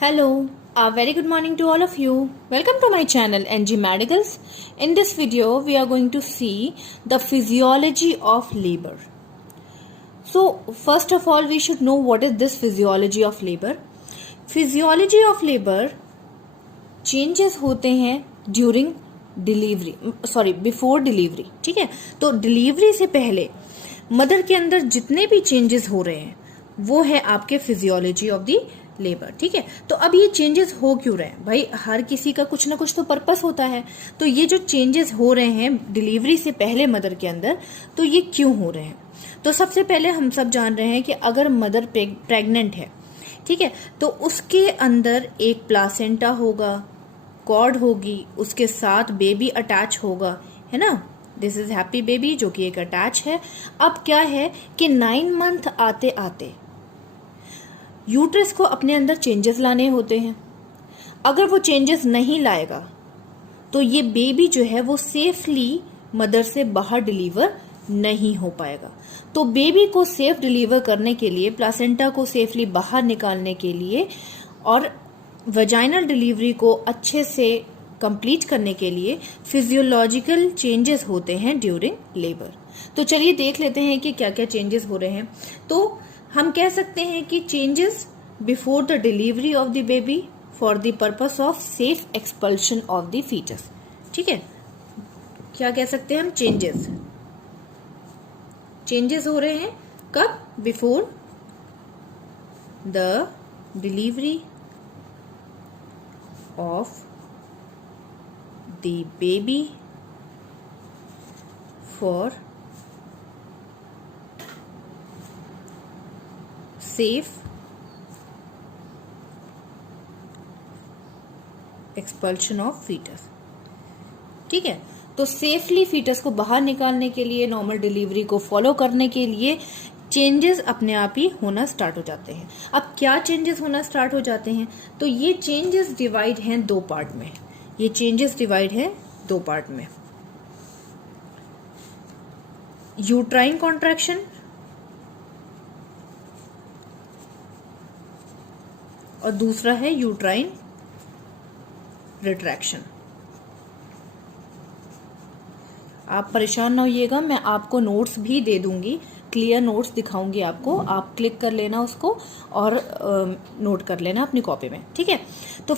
Hello, a very good morning to all of you. Welcome to my channel NG Medicals. In this video, we are going to see the physiology of labor. So, first of all, we should know what is this physiology of labor. Physiology of labor changes होते हैं during before delivery. ठीक है, तो delivery से पहले mother के अंदर जितने भी चेंजेस हो रहे हैं वो है आपके फिजियोलॉजी ऑफ द लेबर. ठीक है, तो अब ये चेंजेस हो क्यों रहे हैं भाई? हर किसी का कुछ ना कुछ तो पर्पस होता है. तो ये जो चेंजेस हो रहे हैं डिलीवरी से पहले मदर के अंदर, तो ये क्यों हो रहे हैं? तो सबसे पहले हम सब जान रहे हैं कि अगर मदर प्रेग्नेंट है, ठीक है, तो उसके अंदर एक प्लासेंटा होगा, कॉर्ड होगी, उसके साथ बेबी अटैच होगा, है ना. दिस इज हैप्पी बेबी जो कि एक अटैच है. अब क्या है कि 9 मंथ आते आते यूट्रस को अपने अंदर चेंजेस लाने होते हैं. अगर वो चेंजेस नहीं लाएगा तो ये बेबी जो है वो सेफली मदर से बाहर डिलीवर नहीं हो पाएगा. तो बेबी को सेफ डिलीवर करने के लिए, प्लासेंटा को सेफली बाहर निकालने के लिए और वजाइनल डिलीवरी को अच्छे से कंप्लीट करने के लिए फिजियोलॉजिकल चेंजेस होते हैं ड्यूरिंग लेबर. तो चलिए देख लेते हैं कि क्या क्या चेंजेस हो रहे हैं. तो हम कह सकते हैं कि changes before the delivery of the baby for the purpose of safe expulsion of the foetus. ठीक है, क्या कह सकते हैं हम? चेंजेस हो रहे हैं कब? Before the delivery of the baby for safe expulsion of foetus. ठीक है, तो सेफली फीटस को बाहर निकालने के लिए, नॉर्मल डिलीवरी को फॉलो करने के लिए चेंजेस अपने आप ही होना स्टार्ट हो जाते हैं. अब क्या चेंजेस होना स्टार्ट हो जाते हैं? तो ये चेंजेस डिवाइड हैं दो पार्ट में. यूट्राइन कॉन्ट्रैक्शन और दूसरा है यूट्राइन रिट्रैक्शन. आप परेशान ना होइएगा, मैं आपको नोट्स भी दे दूंगी, क्लियर नोट्स दिखाऊंगी आपको. आप क्लिक कर लेना उसको और नोट कर लेना अपनी कॉपी में. ठीक है, तो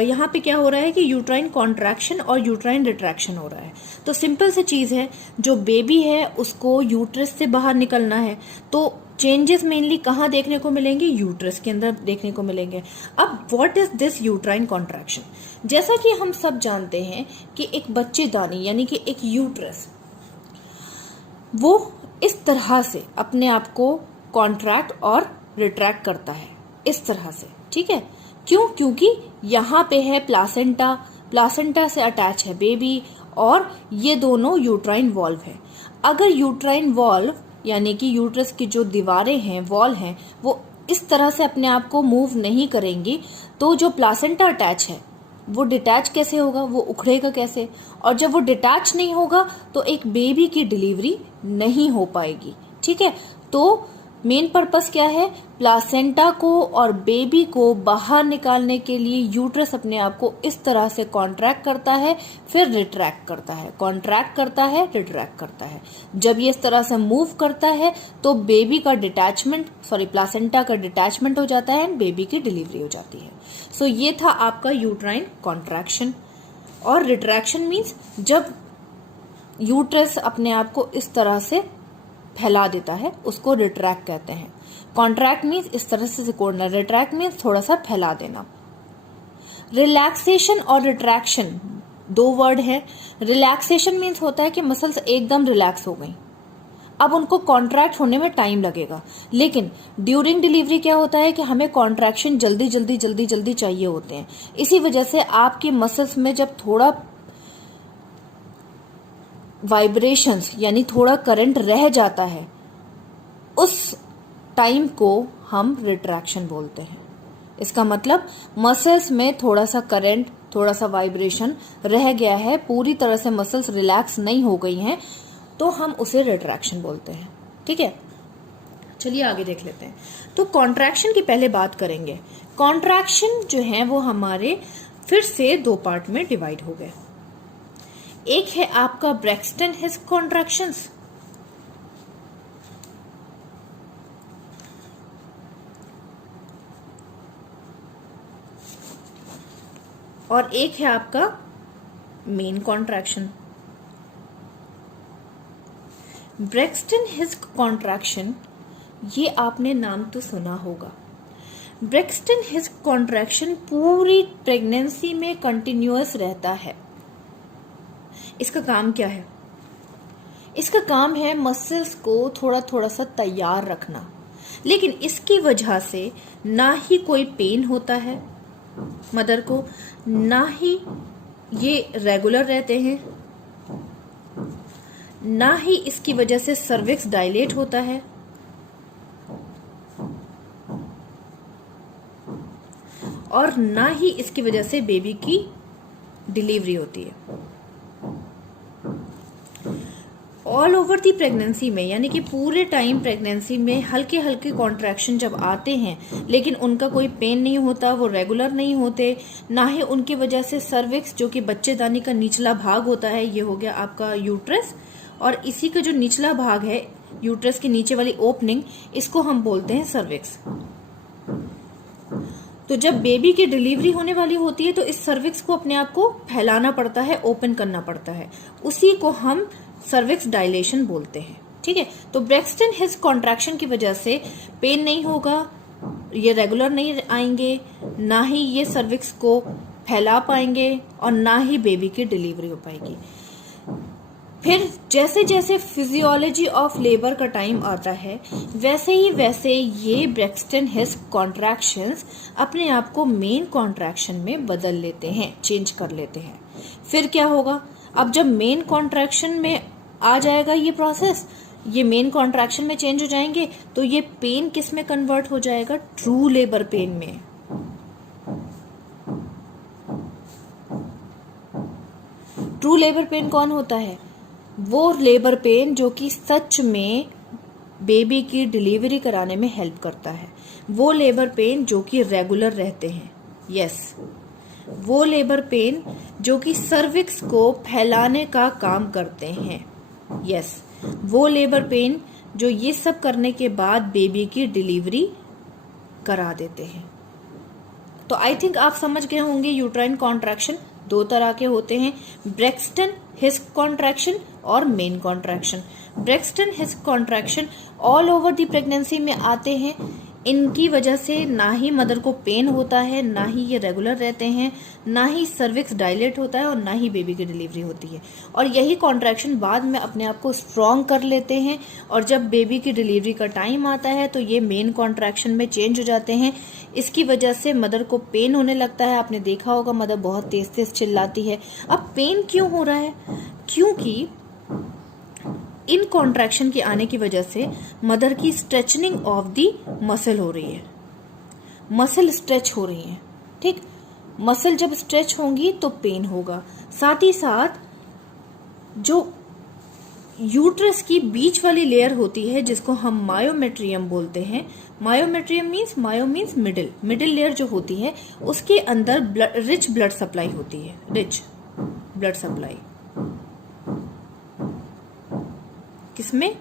यहाँ पे क्या हो रहा है कि यूट्राइन कॉन्ट्रैक्शन और यूट्राइन रिट्रैक्शन हो रहा है. तो सिंपल सी चीज है, जो बेबी है उसको यूट्रस से बाहर निकलना है, तो चेंजेस मेनली कहाँ देखने को मिलेंगे? यूट्रस के अंदर देखने को मिलेंगे. अब what is this uterine contraction? जैसा कि हम सब जानते हैं कि एक बच्चेदानी यानी कि एक यूट्रस वो इस तरह से अपने आप को कॉन्ट्रैक्ट और रिट्रैक्ट करता है, इस तरह से. ठीक है, क्यों? क्योंकि यहाँ पे है प्लासेंटा से अटैच है बेबी और ये दोनों यूट्राइन वॉल्व है. अगर यूट्राइन वॉल्व यानी कि यूट्रस की जो दीवारें हैं, वॉल हैं, वो इस तरह से अपने आप को मूव नहीं करेंगी तो जो प्लासेंटा अटैच है वो डिटैच कैसे होगा? वो उखड़ेगा कैसे? और जब वो डिटैच नहीं होगा तो एक बेबी की डिलीवरी नहीं हो पाएगी. ठीक है, तो मेन पर्पस क्या है? प्लासेंटा को और बेबी को बाहर निकालने के लिए यूट्रस अपने आप को इस तरह से कॉन्ट्रैक्ट करता है, फिर रिट्रैक्ट करता है, कॉन्ट्रैक्ट करता है, रिट्रैक्ट करता है. जब ये इस तरह से मूव करता है तो बेबी का प्लासेंटा का डिटैचमेंट हो जाता है एंड बेबी की डिलीवरी हो जाती है. सो ये था आपका यूट्राइन कॉन्ट्रैक्शन. और रिट्रैक्शन मीन्स जब यूट्रस अपने आप को इस तरह से फैला देता है, उसको रिट्रैक्ट कहते हैं. कॉन्ट्रैक्ट मीन्स इस तरह से सिकोड़ना, रिट्रैक्ट मीन्स थोड़ा सा फैला देना. रिलैक्सेशन और रिट्रैक्शन दो वर्ड है. रिलैक्सेशन मीन्स होता है कि मसल्स एकदम रिलैक्स हो गई, अब उनको कॉन्ट्रैक्ट होने में टाइम लगेगा. लेकिन ड्यूरिंग डिलीवरी क्या होता है कि हमें कॉन्ट्रैक्शन जल्दी चाहिए होते हैं. इसी वजह से आपके मसल्स में जब थोड़ा वाइब्रेशंस यानी थोड़ा करंट रह जाता है, उस टाइम को हम रिट्रैक्शन बोलते हैं. इसका मतलब मसल्स में थोड़ा सा करंट, थोड़ा सा वाइब्रेशन रह गया है, पूरी तरह से मसल्स रिलैक्स नहीं हो गई हैं, तो हम उसे रिट्रैक्शन बोलते हैं. ठीक है, चलिए आगे देख लेते हैं। तो कॉन्ट्रैक्शन की पहले बात करेंगे। कॉन्ट्रैक्शन जो है वो हमारे फिर से दो पार्ट में डिवाइड हो गए। एक है आपका ब्रैक्सटन हिच कॉन्ट्रैक्शंस, और एक है आपका main contraction. Braxton hitch contraction, ये आपने नाम तो सुना होगा। ब्रैक्सटन हिच कॉन्ट्रैक्शन पूरी प्रेगनेंसी में कंटिन्यूअस रहता है। इसका काम क्या है? इसका काम है मसल्स को थोड़ा थोड़ा सा तैयार रखना, लेकिन इसकी वजह से ना ही कोई पेन होता है मदर को, ना ही ये रेगुलर रहते हैं, ना ही इसकी वजह से सर्विक्स डायलेट होता है, और ना ही इसकी वजह से बेबी की डिलीवरी होती है। ऑल ओवर दी प्रेगनेंसी में, यानी कि पूरे टाइम प्रेगनेंसी में हल्के हल्के कॉन्ट्रैक्शन जब आते हैं, लेकिन उनका कोई पेन नहीं होता, वो रेगुलर नहीं होते, ना ही उनकी वजह से सर्विक्स जो कि बच्चेदानी का निचला भाग होता है, ये हो गया आपका यूट्रस, और इसी का जो निचला भाग है यूट्रस के नीचे वाली ओपनिंग, इसको हम बोलते हैं सर्विक्स। तो जब बेबी की डिलीवरी होने वाली होती है तो इस सर्विक्स को अपने आप को फैलाना पड़ता है, ओपन करना पड़ता है, उसी को हम सर्विक्स डायलेशन बोलते हैं। ठीक है, तो ब्रैक्सटन हिच कॉन्ट्रैक्शन की वजह से पेन नहीं होगा, ये रेगुलर नहीं आएंगे, ना ही ये सर्विक्स को फैला पाएंगे, और ना ही बेबी की डिलीवरी हो पाएगी। फिर जैसे जैसे फिजियोलॉजी ऑफ लेबर का टाइम आता है, वैसे ये ब्रैक्सटन हिच कॉन्ट्रैक्शंस अपने आप को मेन कॉन्ट्रैक्शन में बदल लेते हैं, चेंज कर लेते हैं। फिर क्या होगा? अब जब मेन कॉन्ट्रैक्शन में आ जाएगा ये प्रोसेस, ये मेन कॉन्ट्रैक्शन में चेंज हो जाएंगे, तो ये पेन किस में कन्वर्ट हो जाएगा? ट्रू लेबर पेन में। ट्रू लेबर पेन कौन होता है? वो लेबर पेन जो कि सच में बेबी की डिलीवरी कराने में हेल्प करता है, वो लेबर पेन जो कि रेगुलर रहते हैं। यस, वो लेबर पेन जो कि सर्विक्स को फैलाने का काम करते हैं। यस, वो लेबर पेन जो ये सब करने के बाद बेबी की डिलीवरी करा देते हैं। तो आई थिंक आप समझ गए होंगे यूट्राइन कॉन्ट्रैक्शन दो तरह के होते हैं, ब्रैक्सटन हिच कॉन्ट्रैक्शन और main contraction. Braxton hitch contraction all over the pregnancy में आते हैं, इनकी वजह से ना ही मदर को पेन होता है, ना ही ये रेगुलर रहते हैं, ना ही सर्विक्स डायलेट होता है, और ना ही बेबी की डिलीवरी होती है। और यही कॉन्ट्रैक्शन बाद में अपने आप को स्ट्रॉन्ग कर लेते हैं, और जब बेबी की डिलीवरी का टाइम आता है तो ये मेन कॉन्ट्रैक्शन में चेंज हो जाते हैं। इसकी वजह से मदर को पेन होने लगता है। आपने देखा होगा मदर बहुत तेज तेज चिल्लाती है। अब पेन क्यों हो रहा है? क्योंकि इन कॉन्ट्रैक्शन के आने की वजह से मदर की स्ट्रेचनिंग ऑफ दी मसल हो रही है, मसल स्ट्रेच हो रही है। ठीक, मसल जब स्ट्रेच होंगी तो पेन होगा। साथ ही साथ जो यूट्रस की बीच वाली लेयर होती है जिसको हम मायोमेट्रियम बोलते हैं, मायोमेट्रियम मीन्स मिडिल लेयर जो होती है, उसके अंदर रिच ब्लड सप्लाई होती है, रिच ब्लड सप्लाई। किसमें?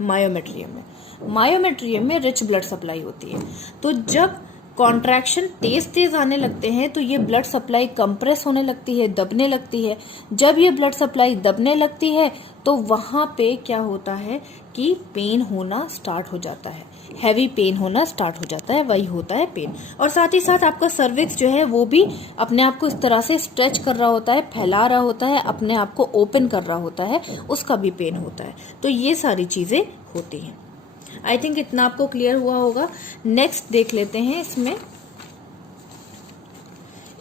मायोमेट्रियम में। मायोमेट्रियम में रिच ब्लड सप्लाई होती है। तो जब कॉन्ट्रैक्शन तेज तेज आने लगते हैं तो ये ब्लड सप्लाई कंप्रेस होने लगती है, दबने लगती है। जब ये ब्लड सप्लाई दबने लगती है तो वहां पे क्या होता है कि पेन होना स्टार्ट हो जाता है, हैवी पेन होना स्टार्ट हो जाता है, वही होता है पेन। और साथ ही साथ आपका सर्विक्स जो है वो भी अपने आप को इस तरह से स्ट्रेच कर रहा होता है, फैला रहा होता है, अपने आप को ओपन कर रहा होता है, उसका भी पेन होता है। तो ये सारी चीजें होती हैं। आई थिंक इतना आपको क्लियर हुआ होगा। नेक्स्ट देख लेते हैं इसमें।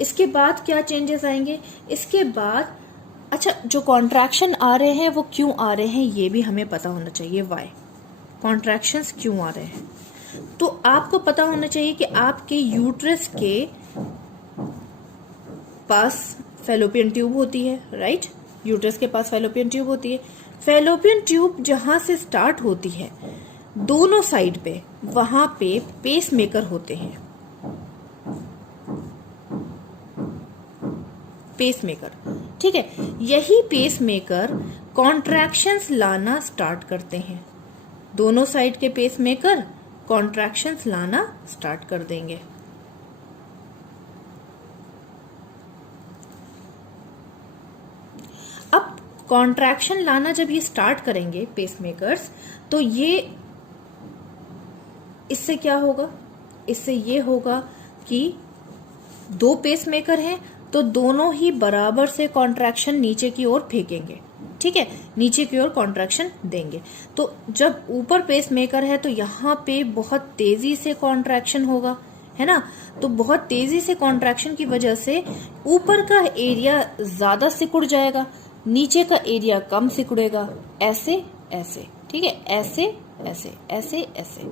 इसके बाद क्या चेंजेस आएंगे? इसके बाद अच्छा, जो कॉन्ट्रैक्शन आ रहे हैं वो क्यों आ रहे हैं ये भी हमें पता होना चाहिए। वाई कॉन्ट्रैक्शंस क्यों आ रहे हैं? तो आपको पता होना चाहिए कि आपके यूट्रस के पास फैलोपियन ट्यूब होती है, राइट? यूट्रस के पास फैलोपियन ट्यूब होती है। फैलोपियन ट्यूब जहां से स्टार्ट होती है दोनों साइड पे, वहां पे पेसमेकर होते हैं। पेसमेकर, ठीक है। यही पेसमेकर कॉन्ट्रैक्शंस लाना स्टार्ट करते हैं। दोनों साइड के पेसमेकर कॉन्ट्रैक्शंस लाना स्टार्ट कर देंगे। अब कॉन्ट्रैक्शन लाना जब ये स्टार्ट करेंगे पेसमेकर्स, तो ये इससे क्या होगा, इससे ये होगा कि दो पेसमेकर हैं तो दोनों ही बराबर से कॉन्ट्रैक्शन नीचे की ओर फेंकेंगे, ठीक है, नीचे की ओर कॉन्ट्रैक्शन देंगे। तो जब ऊपर पेसमेकर है तो यहाँ पे बहुत तेजी से कॉन्ट्रैक्शन होगा, है ना। तो बहुत तेजी से कॉन्ट्रैक्शन की वजह से ऊपर का एरिया ज्यादा सिकुड़ जाएगा, नीचे का एरिया कम सिकुड़ेगा, ऐसे ऐसे, ठीक है, ऐसे ऐसे ऐसे ऐसे।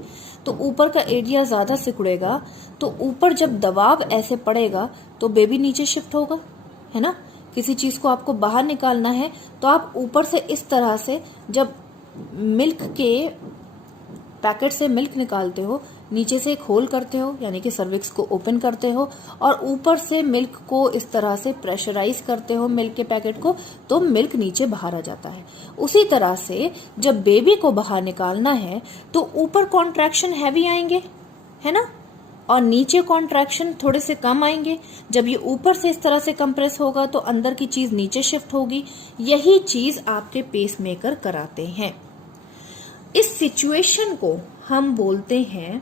तो ऊपर का एरिया ज्यादा सिकुड़ेगा, तो ऊपर जब दबाव ऐसे पड़ेगा तो बेबी नीचे शिफ्ट होगा, है ना। किसी चीज को आपको बाहर निकालना है तो आप ऊपर से इस तरह से, जब मिल्क के पैकेट से मिल्क निकालते हो, नीचे से एक होल करते हो यानी कि सर्विक्स को ओपन करते हो, और ऊपर से मिल्क को इस तरह से प्रेशराइज करते हो मिल्क के पैकेट को, तो मिल्क नीचे बाहर आ जाता है। उसी तरह से जब बेबी को बाहर निकालना है तो ऊपर कॉन्ट्रैक्शन हैवी आएंगे, है ना, और नीचे कॉन्ट्रैक्शन थोड़े से कम आएंगे। जब ये ऊपर से इस तरह से कंप्रेस होगा तो अंदर की चीज नीचे शिफ्ट होगी। यही चीज आपके पेसमेकर कराते हैं। इस सिचुएशन को हम बोलते हैं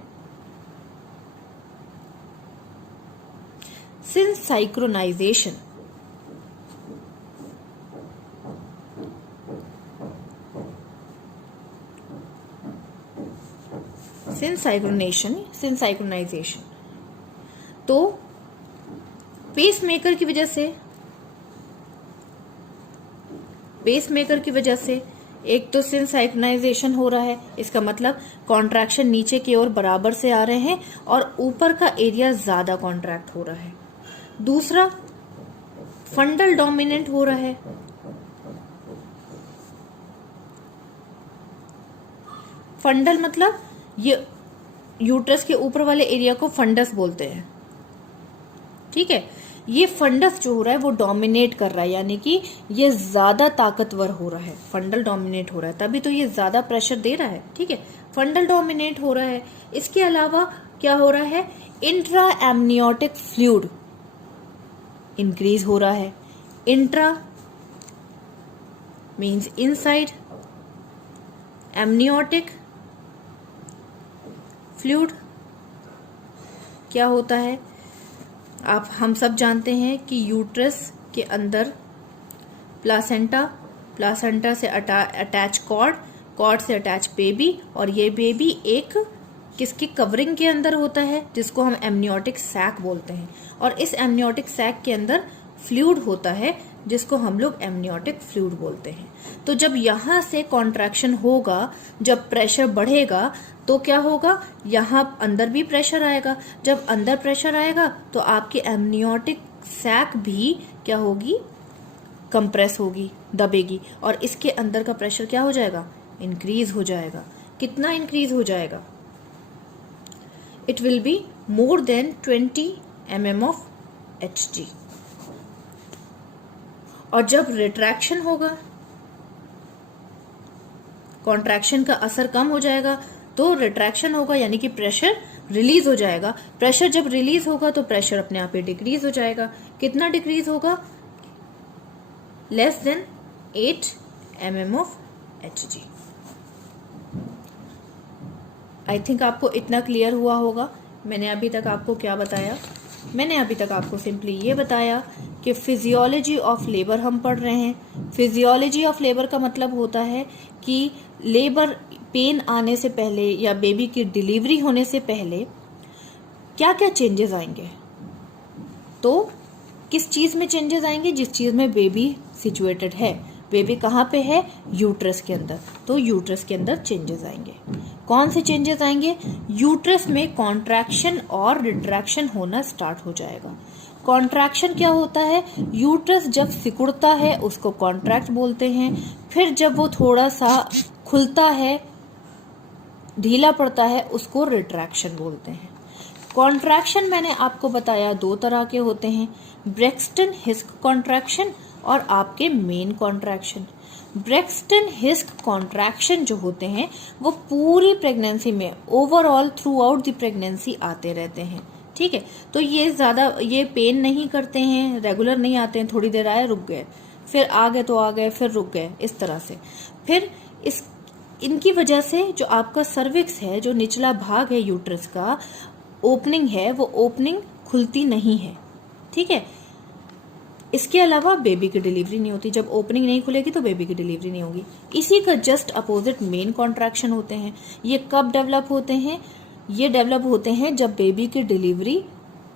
सिंक्रोनाइजेशन। सिंक्रोनाइजेशन। तो पेसमेकर की वजह से एक तो सिंक्रोनाइजेशन हो रहा है, इसका मतलब कॉन्ट्रैक्शन नीचे की ओर बराबर से आ रहे हैं और ऊपर का एरिया ज्यादा कॉन्ट्रैक्ट हो रहा है। दूसरा, फंडल डोमिनेंट हो रहा है। फंडल मतलब ये यूट्रस के ऊपर वाले एरिया को फंडस बोलते हैं, ठीक है। ये फंडस जो हो रहा है वो डोमिनेट कर रहा है, यानी कि ये ज्यादा ताकतवर हो रहा है। फंडल डोमिनेट हो रहा है तभी तो ये ज्यादा प्रेशर दे रहा है, ठीक है। फंडल डोमिनेट हो रहा है। इसके अलावा क्या हो रहा है, इंट्रा एमनियोटिक फ्लूइड इंक्रीज हो रहा है। Intra means inside, amniotic fluid क्या होता है, हम सब जानते हैं कि यूट्रस के अंदर प्लासेंटा से अटैच कॉर्ड से अटैच बेबी, और ये बेबी एक किसकी कवरिंग के अंदर होता है जिसको हम एमनियोटिक सैक बोलते हैं, और इस एमनियोटिक सैक के अंदर फ्लूइड होता है जिसको हम लोग एमनियोटिक फ्लूइड बोलते हैं। तो जब यहां से कॉन्ट्रैक्शन होगा, जब प्रेशर बढ़ेगा तो क्या होगा, यहाँ अंदर भी प्रेशर आएगा। जब अंदर प्रेशर आएगा तो आपकी एमनियोटिक सैक भी क्या होगी, कंप्रेस होगी, दबेगी, और इसके अंदर का प्रेशर क्या हो जाएगा, इंक्रीज हो जाएगा। कितना इंक्रीज हो जाएगा, it will be more than 20 mm of Hg। और जब रिट्रैक्शन होगा, कॉन्ट्रैक्शन का असर कम हो जाएगा, तो रिट्रैक्शन होगा यानी कि प्रेशर रिलीज हो जाएगा। प्रेशर जब रिलीज होगा तो प्रेशर अपने आप ही डिक्रीज हो जाएगा। कितना डिक्रीज होगा, less than 8 mm of Hg। I think आपको इतना क्लियर हुआ होगा। मैंने अभी तक आपको क्या बताया, मैंने अभी तक आपको सिंपली ये बताया कि फिजियोलॉजी ऑफ लेबर हम पढ़ रहे हैं। फिजियोलॉजी ऑफ लेबर का मतलब होता है कि लेबर पेन आने से पहले या बेबी की डिलीवरी होने से पहले क्या क्या चेंजेस आएंगे। तो किस चीज में चेंजेस आएंगे, जिस चीज में बेबी सिचुएटेड है। बेबी कहाँ पे है, यूट्रस के अंदर, तो यूट्रस के अंदर चेंजेस आएंगे। कौन से चेंजेस आएंगे, यूट्रस में कॉन्ट्रैक्शन और रिट्रैक्शन होना स्टार्ट हो जाएगा। कॉन्ट्रैक्शन क्या होता है? यूट्रस जब सिकुड़ता है उसको कॉन्ट्रैक्ट बोलते हैं, फिर जब वो थोड़ा सा खुलता है, ढीला पड़ता है, उसको रिट्रैक्शन बोलते हैं। कॉन्ट्रैक्शन मैंने आपको बताया 2 तरह के होते हैं, ब्रेक्सटन हिस्क कॉन्ट्रैक्शन और आपके मेन कॉन्ट्रैक्शन। ब्रेक्सटन हिस्क कॉन्ट्रैक्शन जो होते हैं वो पूरी प्रेगनेंसी में, overall through out the pregnancy आते रहते हैं, ठीक है। तो ये पेन नहीं करते हैं, रेगुलर नहीं आते हैं, थोड़ी देर आए रुक गए, फिर आ गए तो आ गए, फिर रुक गए, इस तरह से। फिर इनकी वजह से जो आपका सर्विक्स है, जो निचला भाग है यूट्रस का, ओपनिंग है, वो ओपनिंग खुलती नहीं है, ठीक है। इसके अलावा बेबी की डिलीवरी नहीं होती। जब ओपनिंग नहीं खुलेगी तो बेबी की डिलीवरी नहीं होगी। इसी का जस्ट अपोजिट मेन कॉन्ट्रैक्शन होते हैं। ये कब डेवलप होते हैं? ये डेवलप होते हैं जब बेबी की डिलीवरी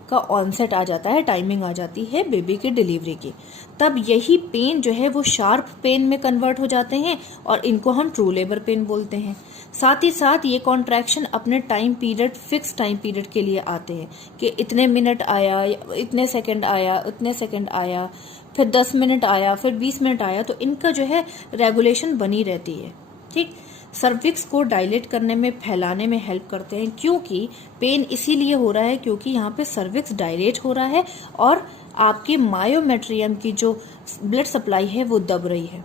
का ऑनसेट आ जाता है, टाइमिंग आ जाती है बेबी की डिलीवरी की। तब यही पेन जो है वो शार्प पेन में कन्वर्ट हो जाते हैं और इनको हम ट्रू लेबर पेन बोलते हैं। साथ ही साथ ये कॉन्ट्रैक्शन अपने time period, fix time period के लिए आते हैं कि इतने मिनट आया, इतने सेकंड आया, इतने सेकंड आया, फिर 10 मिनट आया, फिर 20 मिनट आया। तो इनका जो है रेगुलेशन बनी रहती है, ठीक। सर्विक्स को डायलेट करने में, फैलाने में हेल्प करते हैं, क्योंकि पेन इसीलिए हो रहा है क्योंकि यहाँ पे सर्विक्स डायलेट हो रहा है और आपके मायोमेट्रियम की जो ब्लड सप्लाई है वो दब रही है।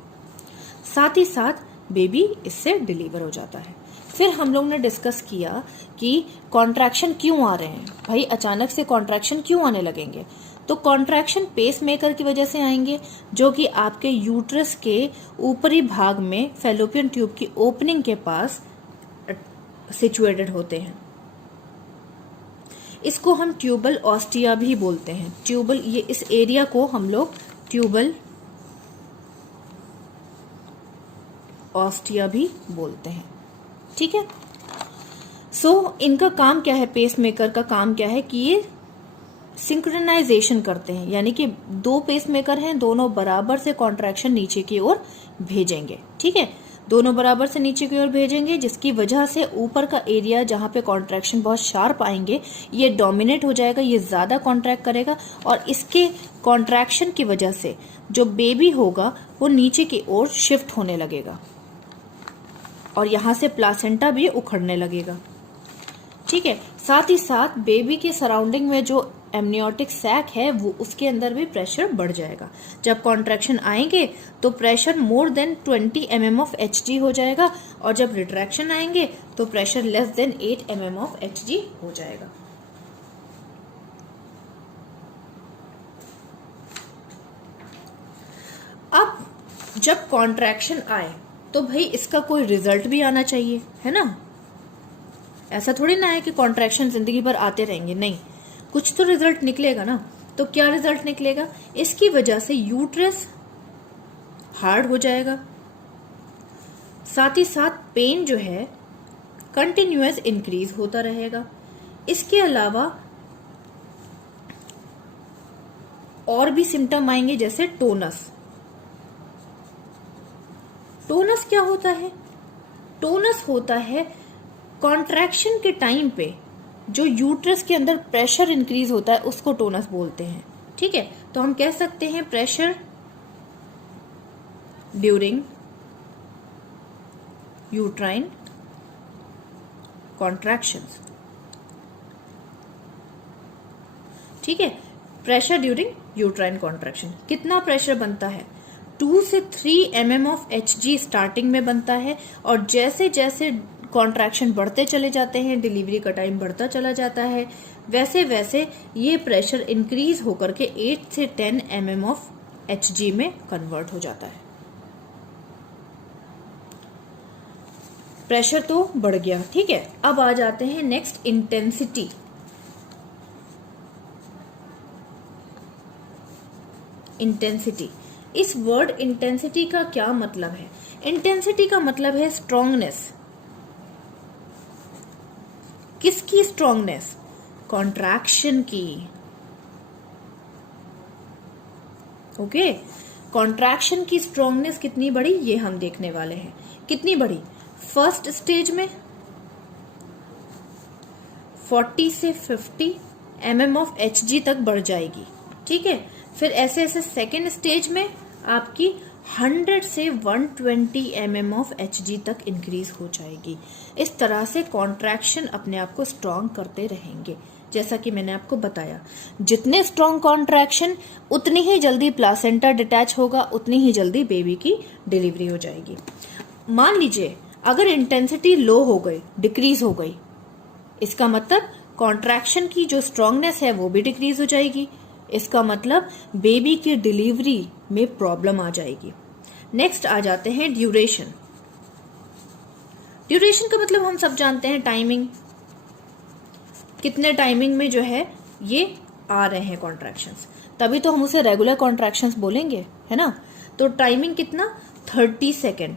साथ ही साथ बेबी इससे डिलीवर हो जाता है। फिर हम लोग ने डिस्कस किया कि कॉन्ट्रैक्शन क्यों आ रहे हैं, भाई अचानक से कॉन्ट्रैक्शन क्यों आने लगेंगे। तो कॉन्ट्रैक्शन पेस मेकर की वजह से आएंगे, जो कि आपके यूट्रस के ऊपरी भाग में फैलोपियन ट्यूब की ओपनिंग के पास सिचुएटेड होते हैं। इसको हम ट्यूबल ऑस्टिया भी बोलते हैं। ट्यूबल, ये इस एरिया को हम लोग ट्यूबल ऑस्टिया भी बोलते हैं, ठीक है। सो इनका काम क्या है, पेस मेकर का काम क्या है कि ये सिंक्रोनाइजेशन करते हैं, यानी कि 2 पेस मेकर हैं, दोनों बराबर से कॉन्ट्रैक्शन नीचे की ओर भेजेंगे, ठीक है। दोनों बराबर से नीचे की ओर भेजेंगे, जिसकी वजह से ऊपर का एरिया जहां पे कॉन्ट्रैक्शन बहुत शार्प आएंगे ये डोमिनेट हो जाएगा, ये ज्यादा कॉन्ट्रैक्ट करेगा और इसके कॉन्ट्रैक्शन की वजह से जो बेबी होगा वो नीचे की ओर शिफ्ट होने लगेगा और यहां से प्लासेंटा भी उखड़ने लगेगा, ठीक है। साथ ही साथ बेबी के सराउंडिंग में जो एमनियोटिक सैक है वो, उसके अंदर भी प्रेशर बढ़ जाएगा। जब कॉन्ट्रैक्शन आएंगे तो pressure more than 20 mm of Hg हो जाएगा और जब रिट्रैक्शन आएंगे तो pressure less than 8 mm of Hg हो जाएगा। अब जब कॉन्ट्रैक्शन आए तो भाई इसका कोई रिजल्ट भी आना चाहिए, है ना। ऐसा थोड़ी ना है कि कॉन्ट्रैक्शन जिंदगी भर आते रहेंगे, नहीं, कुछ तो रिजल्ट निकलेगा ना। तो क्या रिजल्ट निकलेगा? इसकी वजह से यूट्रस हार्ड हो जाएगा, साथ ही साथ पेन जो है कंटिन्यूअस इंक्रीज होता रहेगा। इसके अलावा और भी सिम्टम आएंगे, जैसे टोनस। टोनस क्या होता है? टोनस होता है कॉन्ट्रैक्शन के टाइम पे जो यूट्रस के अंदर प्रेशर इंक्रीज होता है, उसको टोनस बोलते हैं, ठीक है। तो हम कह सकते हैं प्रेशर ड्यूरिंग यूट्राइन कॉन्ट्रैक्शंस, ठीक है। प्रेशर ड्यूरिंग यूट्राइन कॉन्ट्रैक्शन, कितना प्रेशर बनता है? 2 से 3 mm ऑफ Hg स्टार्टिंग में बनता है और जैसे जैसे कॉन्ट्रैक्शन बढ़ते चले जाते हैं, डिलीवरी का टाइम बढ़ता चला जाता है, वैसे वैसे ये प्रेशर इंक्रीज होकर के 8 से 10 mm ऑफ Hg में कन्वर्ट हो जाता है। प्रेशर तो बढ़ गया, ठीक है। अब आ जाते हैं नेक्स्ट, इंटेंसिटी। इंटेंसिटी, इस वर्ड इंटेंसिटी का क्या मतलब है? इंटेंसिटी का मतलब है स्ट्रॉन्गनेस। किसकी स्ट्रॉन्गनेस? कॉन्ट्रैक्शन की, ओके। कॉन्ट्रैक्शन की स्ट्रॉन्गनेस कितनी बड़ी, ये हम देखने वाले हैं। कितनी बड़ी? फर्स्ट स्टेज में 40 से 50 mm ऑफ Hg तक बढ़ जाएगी, ठीक है। फिर ऐसे ऐसे सेकेंड स्टेज में आपकी 100 से 120 mm ऑफ Hg तक इंक्रीज हो जाएगी। इस तरह से कॉन्ट्रैक्शन अपने आप को स्ट्रॉन्ग करते रहेंगे। जैसा कि मैंने आपको बताया, जितने स्ट्रॉन्ग कॉन्ट्रैक्शन उतनी ही जल्दी प्लासेंटा डिटैच होगा, उतनी ही जल्दी बेबी की डिलीवरी हो जाएगी। मान लीजिए अगर इंटेंसिटी लो हो गई, डिक्रीज हो गई, इसका मतलब कॉन्ट्रैक्शन की जो स्ट्रांगनेस है वो भी डिक्रीज हो जाएगी। इसका मतलब बेबी की डिलीवरी में प्रॉब्लम आ जाएगी। नेक्स्ट आ जाते हैं ड्यूरेशन। ड्यूरेशन का मतलब हम सब जानते हैं, टाइमिंग। कितने टाइमिंग में जो है ये आ रहे हैं कॉन्ट्रैक्शंस, तभी तो हम उसे रेगुलर कॉन्ट्रैक्शंस बोलेंगे, है ना। तो टाइमिंग कितना, 30 सेकेंड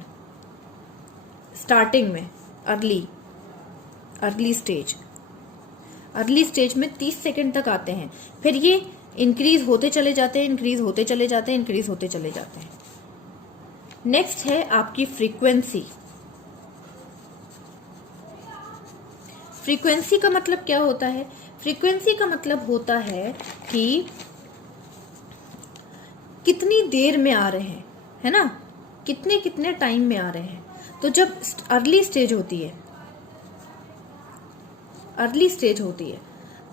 स्टार्टिंग में, अर्ली स्टेज में 30 सेकेंड तक आते हैं। फिर ये इंक्रीज होते चले जाते हैं, इंक्रीज होते चले जाते हैं, इंक्रीज होते चले जाते हैं। नेक्स्ट है आपकी फ्रीक्वेंसी। फ्रीक्वेंसी का मतलब क्या होता है? फ्रीक्वेंसी का मतलब होता है कि कितनी देर में आ रहे हैं, है ना, कितने कितने टाइम में आ रहे हैं। तो जब अर्ली स्टेज होती है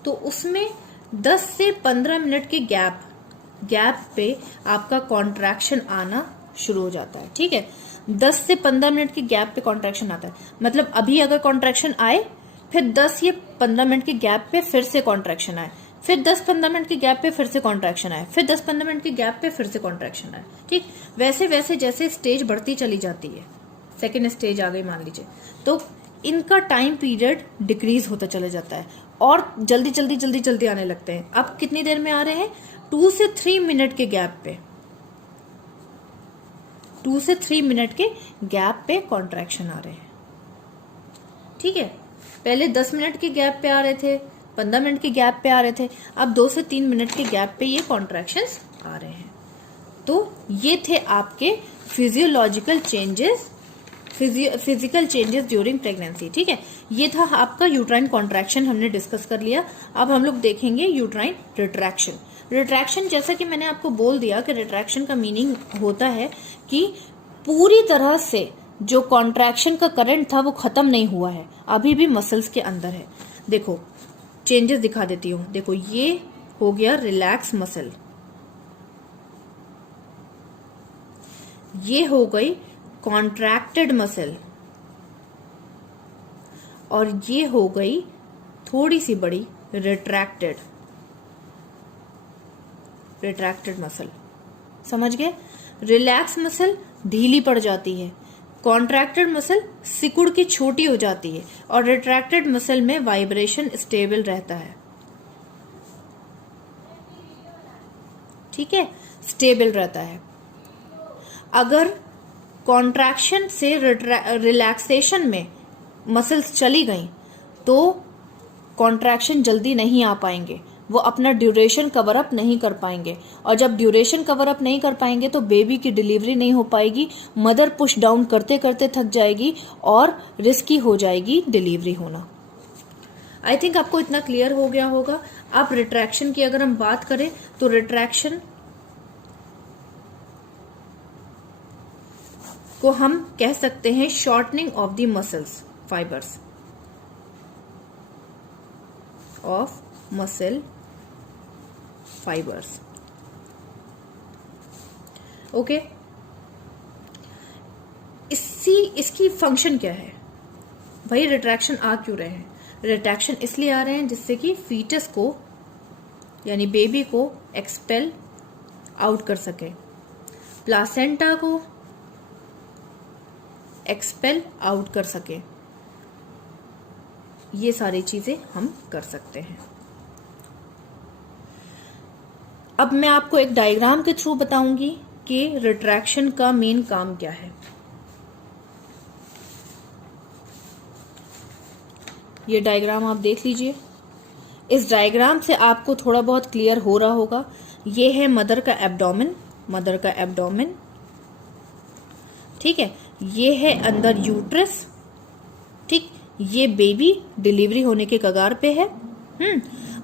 तो उसमें 10 से 15 मिनट के गैप पे आपका कॉन्ट्रैक्शन आना शुरू हो जाता है। ठीक है, 10 से 15 मिनट के गैप पे कॉन्ट्रैक्शन आता है। मतलब अभी अगर कॉन्ट्रैक्शन आए, फिर 10 या 15 मिनट के गैप पे फिर से कॉन्ट्रैक्शन आए, फिर 10-15 मिनट के गैप पे फिर से कॉन्ट्रैक्शन आए, फिर 10-15 मिनट के गैप पे फिर से कॉन्ट्रैक्शन आए। ठीक, वैसे वैसे जैसे स्टेज बढ़ती चली जाती है, सेकेंड स्टेज आ गई मान लीजिए, तो इनका टाइम पीरियड डिक्रीज होता चला जाता है और जल्दी आने लगते हैं। अब कितनी देर में आ रहे हैं? 2 से 3 मिनट के गैप पे, 2 से 3 मिनट के गैप पे कॉन्ट्रैक्शन आ रहे हैं। ठीक है, पहले 10 मिनट के गैप पे आ रहे थे, 15 मिनट के गैप पे आ रहे थे, अब 2 से 3 मिनट के गैप पे ये कॉन्ट्रैक्शंस आ रहे हैं। तो ये थे आपके physiological changes, physical changes during pregnancy. ठीक है, ये था आपका यूट्राइन कॉन्ट्रैक्शन, हमने डिस्कस कर लिया। अब हम लोग देखेंगे यूट्राइन रिट्रैक्शन। रिट्रैक्शन, जैसा कि मैंने आपको बोल दिया कि रिट्रैक्शन का मीनिंग होता है कि पूरी तरह से जो कॉन्ट्रैक्शन का करंट था वो खत्म नहीं हुआ है, अभी भी मसल्स के अंदर है। देखो चेंजेस दिखा देती हूँ। देखो ये हो गया रिलैक्स मसल, ये हो गई कॉन्ट्रैक्टेड मसल, और ये हो गई थोड़ी सी बड़ी रिट्रैक्टेड मसल। समझ गए? रिलैक्स मसल ढीली पड़ जाती है, कॉन्ट्रैक्टेड मसल सिकुड़ के छोटी हो जाती है, और रिट्रैक्टेड मसल में वाइब्रेशन स्टेबल रहता है। ठीक है, स्टेबल रहता है। अगर कॉन्ट्रैक्शन से रिलैक्सेशन में मसल्स चली गई तो कॉन्ट्रैक्शन जल्दी नहीं आ पाएंगे, वो अपना ड्यूरेशन कवर अप नहीं कर पाएंगे, और जब ड्यूरेशन कवर अप नहीं कर पाएंगे तो बेबी की डिलीवरी नहीं हो पाएगी, मदर पुश डाउन करते करते थक जाएगी और रिस्की हो जाएगी डिलीवरी होना। आई थिंक आपको इतना क्लियर हो गया होगा। अब रिट्रैक्शन की अगर हम बात करें तो रिट्रैक्शन को हम कह सकते हैं shortening of the muscles fibres of muscle fibres. Okay, इसकी फंक्शन क्या है भाई? रिट्रैक्शन आ क्यों रहे हैं? रिट्रैक्शन इसलिए आ रहे हैं जिससे कि फीटस को यानी बेबी को एक्सपेल आउट कर सके, प्लासेंटा को एक्सपेल आउट कर सके। ये सारी चीजें हम कर सकते हैं। अब मैं आपको एक डायग्राम के थ्रू बताऊंगी कि रिट्रैक्शन का मेन काम क्या है। ये डायग्राम आप देख लीजिए। इस डायग्राम से आपको थोड़ा बहुत क्लियर हो रहा होगा। ये है मदर का एब्डोमेन, ठीक है। ये है अंदर यूट्रस, ठीक। ये बेबी डिलीवरी होने के कगार पे है।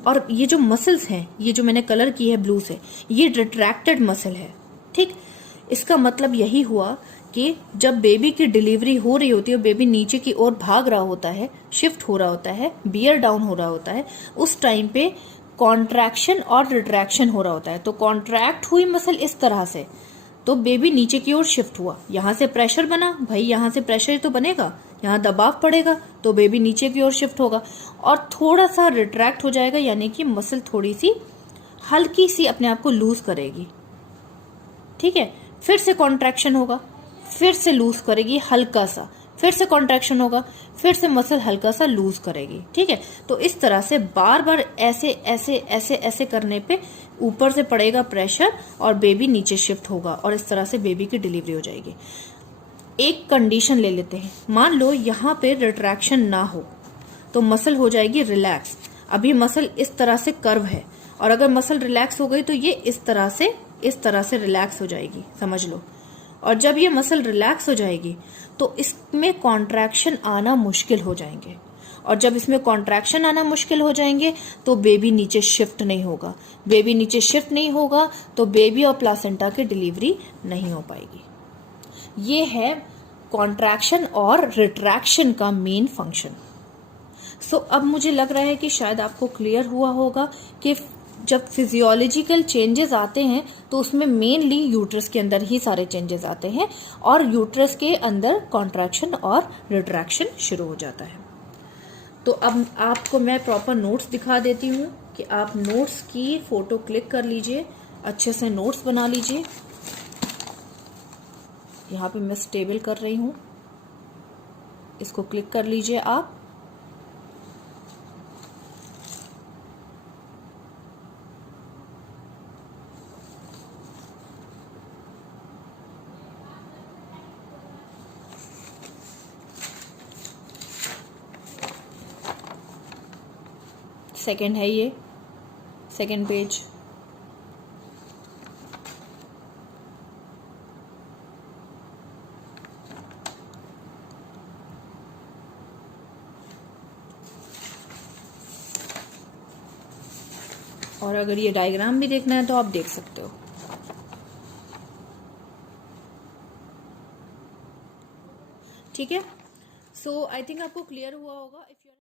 और ये जो मसल्स हैं, ये जो मैंने कलर की है ब्लू से, ये रिट्रैक्टेड मसल है। ठीक, इसका मतलब यही हुआ कि जब बेबी की डिलीवरी हो रही होती है, बेबी नीचे की ओर भाग रहा होता है, शिफ्ट हो रहा होता है, बियर डाउन हो रहा होता है, उस टाइम पे कॉन्ट्रैक्शन और रिट्रैक्शन हो रहा होता है। तो कॉन्ट्रैक्ट हुई मसल इस तरह से, तो बेबी नीचे की ओर शिफ्ट हुआ, यहां से प्रेशर बना, भाई यहां से प्रेशर तो बनेगा, यहां दबाव पड़ेगा तो बेबी नीचे की ओर शिफ्ट होगा, और थोड़ा सा रिट्रैक्ट हो जाएगा, यानी कि मसल थोड़ी सी हल्की सी अपने आप को लूज करेगी। ठीक है, फिर से कॉन्ट्रैक्शन होगा, फिर से लूज करेगी हल्का सा, फिर से कॉन्ट्रैक्शन होगा, फिर से मसल हल्का सा लूज करेगी। ठीक है, तो इस तरह से बार बार ऐसे ऐसे ऐसे ऐसे करने पे ऊपर से पड़ेगा प्रेशर और बेबी नीचे शिफ्ट होगा, और इस तरह से बेबी की डिलीवरी हो जाएगी। एक कंडीशन ले लेते हैं, मान लो यहाँ पे रिट्रैक्शन ना हो तो मसल हो जाएगी रिलैक्स। अभी मसल इस तरह से कर्व है, और अगर मसल रिलैक्स हो गई तो ये इस तरह से रिलैक्स हो जाएगी, समझ लो। और जब ये मसल रिलैक्स हो जाएगी तो इसमें कॉन्ट्रैक्शन आना मुश्किल हो जाएंगे, और जब इसमें कॉन्ट्रैक्शन आना मुश्किल हो जाएंगे तो बेबी नीचे शिफ्ट नहीं होगा। बेबी नीचे शिफ्ट नहीं होगा तो बेबी और प्लासेंटा की डिलीवरी नहीं हो पाएगी। ये है कॉन्ट्रैक्शन और रिट्रैक्शन का मेन फंक्शन। सो अब मुझे लग रहा है कि शायद आपको क्लियर हुआ होगा कि जब फिजियोलॉजिकल चेंजेस आते हैं तो उसमें मेनली यूट्रस के अंदर ही सारे चेंजेस आते हैं, और यूट्रस के अंदर कॉन्ट्रैक्शन और रिट्रैक्शन शुरू हो जाता है। तो अब आपको मैं प्रॉपर नोट्स दिखा देती हूँ कि आप नोट्स की फोटो क्लिक कर लीजिए, अच्छे से नोट्स बना लीजिए। यहाँ पे मैं स्टेबल कर रही हूँ, इसको क्लिक कर लीजिए आप। सेकंड है ये, सेकंड पेज। और अगर ये डायग्राम भी देखना है तो आप देख सकते हो। ठीक है, सो आई थिंक आपको क्लियर हुआ होगा।